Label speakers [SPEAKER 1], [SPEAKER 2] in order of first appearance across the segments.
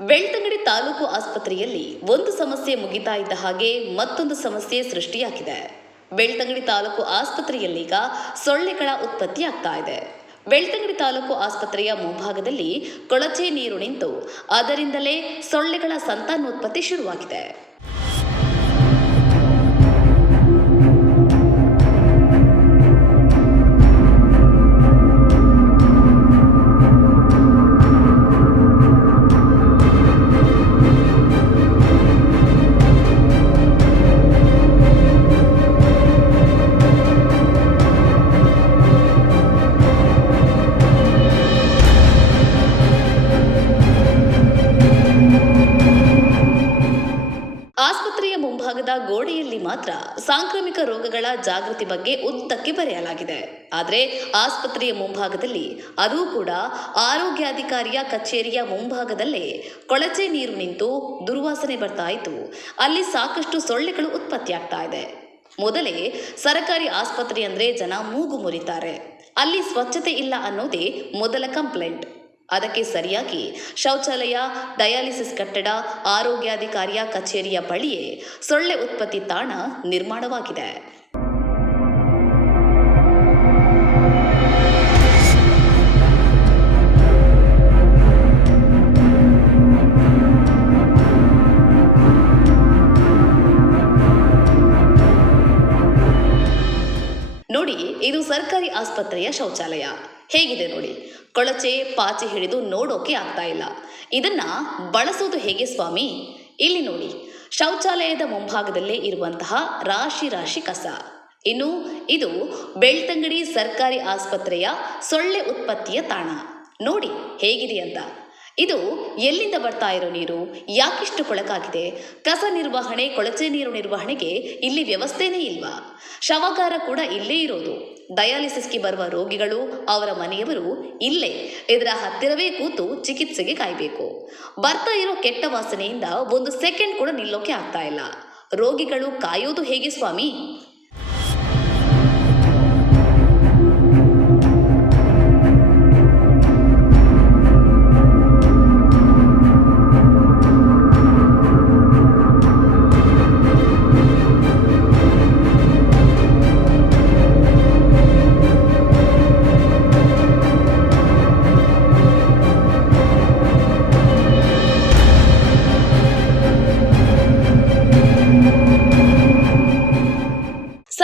[SPEAKER 1] ಬೆಳ್ತಂಗಡಿ ತಾಲೂಕು ಆಸ್ಪತ್ರೆಯಲ್ಲಿ ಒಂದು ಸಮಸ್ಯೆ ಮುಗಿತಾ ಇದ್ದ ಹಾಗೆ ಮತ್ತೊಂದು ಸಮಸ್ಯೆ ಸೃಷ್ಟಿಯಾಗಿದೆ. ಬೆಳ್ತಂಗಡಿ ತಾಲೂಕು ಆಸ್ಪತ್ರೆಯಲ್ಲೀಗ ಸೊಳ್ಳೆಗಳ ಉತ್ಪತ್ತಿ ಆಗ್ತಾ ಇದೆ. ಬೆಳ್ತಂಗಡಿ ತಾಲೂಕು ಆಸ್ಪತ್ರೆಯ ಮುಂಭಾಗದಲ್ಲಿ ಕೊಳಚೆ ನೀರು ನಿಂತು ಅದರಿಂದಲೇ ಸೊಳ್ಳೆಗಳ ಸಂತಾನೋತ್ಪತ್ತಿ ಶುರುವಾಗಿದೆ. ಆಸ್ಪತ್ರೆಯ ಮುಂಭಾಗದ ಗೋಡೆಯಲ್ಲಿ ಮಾತ್ರ ಸಾಂಕ್ರಾಮಿಕ ರೋಗಗಳ ಜಾಗೃತಿ ಬಗ್ಗೆ ಉದ್ದಕ್ಕೆ ಬರೆಯಲಾಗಿದೆ. ಆದರೆ ಆಸ್ಪತ್ರೆಯ ಮುಂಭಾಗದಲ್ಲಿ ಅದೂ ಕೂಡ ಆರೋಗ್ಯಾಧಿಕಾರಿಯ ಕಚೇರಿಯ ಮುಂಭಾಗದಲ್ಲೇ ಕೊಳಚೆ ನೀರು ನಿಂತು ದುರ್ವಾಸನೆ ಬರ್ತಾ ಇತ್ತು. ಅಲ್ಲಿ ಸಾಕಷ್ಟು ಸೊಳ್ಳೆಗಳು ಉತ್ಪತ್ತಿಯಾಗ್ತಾ ಇದೆ. ಮೊದಲೇ ಸರಕಾರಿ ಆಸ್ಪತ್ರೆ ಅಂದರೆ ಜನ ಮೂಗು ಮುರಿತಾರೆ. ಅಲ್ಲಿ ಸ್ವಚ್ಛತೆ ಇಲ್ಲ ಅನ್ನೋದೇ ಮೊದಲ ಕಂಪ್ಲೇಂಟ್. ಅದಕ್ಕೆ ಸರಿಯಾಗಿ ಶೌಚಾಲಯ, ಡಯಾಲಿಸಿಸ್ ಕಟ್ಟಡ, ಆರೋಗ್ಯಾಧಿಕಾರಿಯ ಕಚೇರಿಯ ಬಳಿಯೇ ಸೊಳ್ಳೆ ಉತ್ಪತ್ತಿ ತಾಣ ನಿರ್ಮಾಣವಾಗಿದೆ. ನೋಡಿ, ಇದು ಸರ್ಕಾರಿ ಆಸ್ಪತ್ರೆಯ ಶೌಚಾಲಯ. ಹೇಗಿದೆ ನೋಡಿ? ಕೊಳಚೆ, ಪಾಚಿ ಹಿಡಿದು ನೋಡೋಕೆ ಆಗ್ತಾ ಇಲ್ಲ. ಇದನ್ನ ಬಳಸೋದು ಹೇಗೆ ಸ್ವಾಮಿ? ಇಲ್ಲಿ ನೋಡಿ. ಶೌಚಾಲಯದ ಮುಂಭಾಗದಲ್ಲೇ ಇರುವಂತಹ ರಾಶಿ ರಾಶಿ ಕಸ. ಇನ್ನು ಇದು ಬೆಳ್ತಂಗಡಿ ಸರ್ಕಾರಿ ಆಸ್ಪತ್ರೆಯ ಸೊಳ್ಳೆ ಉತ್ಪತ್ತಿಯ ತಾಣ. ನೋಡಿ, ಹೇಗಿದೆ ಅಂತ. ಇದು ಎಲ್ಲಿಂದ ಬರ್ತಾ ಇರೋ ನೀರು? ಯಾಕಿಷ್ಟು ಕೊಳಕಾಗಿದೆ? ಕಸ ನಿರ್ವಹಣೆ, ಕೊಳಚೆ ನೀರು ನಿರ್ವಹಣೆಗೆ ಇಲ್ಲಿ ವ್ಯವಸ್ಥೆನೇ ಇಲ್ವಾ? ಶವಾಗಾರ ಕೂಡ ಇಲ್ಲೇ ಇರೋದು. ಡಯಾಲಿಸಿಸ್ಗೆ ಬರುವ ರೋಗಿಗಳು ಅವರ ಮನೆಯವರು ಇಲ್ಲೇ ಇದರ ಹತ್ತಿರವೇ ಕೂತು ಚಿಕಿತ್ಸೆಗೆ ಕಾಯಬೇಕು. ಬರ್ತಾ ಇರೋ ಕೆಟ್ಟ ವಾಸನೆಯಿಂದ ಒಂದು ಸೆಕೆಂಡ್ ಕೂಡ ನಿಲ್ಲೋಕೆ ಆಗ್ತಾ ಇಲ್ಲ. ರೋಗಿಗಳು ಕಾಯೋದು ಹೇಗೆ ಸ್ವಾಮಿ?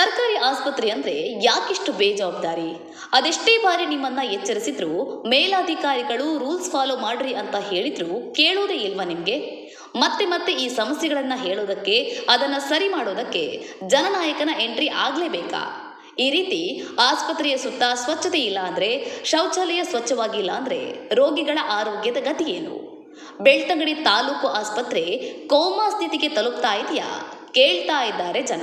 [SPEAKER 1] ಸರ್ಕಾರಿ ಆಸ್ಪತ್ರೆ ಅಂದ್ರೆ ಯಾಕಿಷ್ಟು ಬೇಜವಾಬ್ದಾರಿ? ಅದೆಷ್ಟೇ ಬಾರಿ ನಿಮ್ಮನ್ನ ಎಚ್ಚರಿಸಿದ್ರು ಮೇಲಾಧಿಕಾರಿಗಳು ರೂಲ್ಸ್ ಫಾಲೋ ಮಾಡ್ರಿ ಅಂತ ಹೇಳಿದ್ರು ಕೇಳೋದೇ ಇಲ್ವಾ ನಿಮ್ಗೆ? ಮತ್ತೆ ಮತ್ತೆ ಈ ಸಮಸ್ಯೆಗಳನ್ನ ಹೇಳೋದಕ್ಕೆ, ಅದನ್ನ ಸರಿ ಮಾಡೋದಕ್ಕೆ ಜನನಾಯಕನ ಎಂಟ್ರಿ ಆಗ್ಲೇಬೇಕಾ? ಈ ರೀತಿ ಆಸ್ಪತ್ರೆಯ ಸುತ್ತ ಸ್ವಚ್ಛತೆ ಇಲ್ಲ ಅಂದ್ರೆ, ಶೌಚಾಲಯ ಸ್ವಚ್ಛವಾಗಿಲ್ಲ ಅಂದ್ರೆ ರೋಗಿಗಳ ಆರೋಗ್ಯದ ಗತಿ ಏನು? ಬೆಳ್ತಂಗಡಿ ತಾಲೂಕು ಆಸ್ಪತ್ರೆ ಕೋಮಾ ಸ್ಥಿತಿಗೆ ತಲುಪ್ತಾ ಇದೆಯಾ? ಕೇಳ್ತಾ ಇದ್ದಾರೆ ಜನ.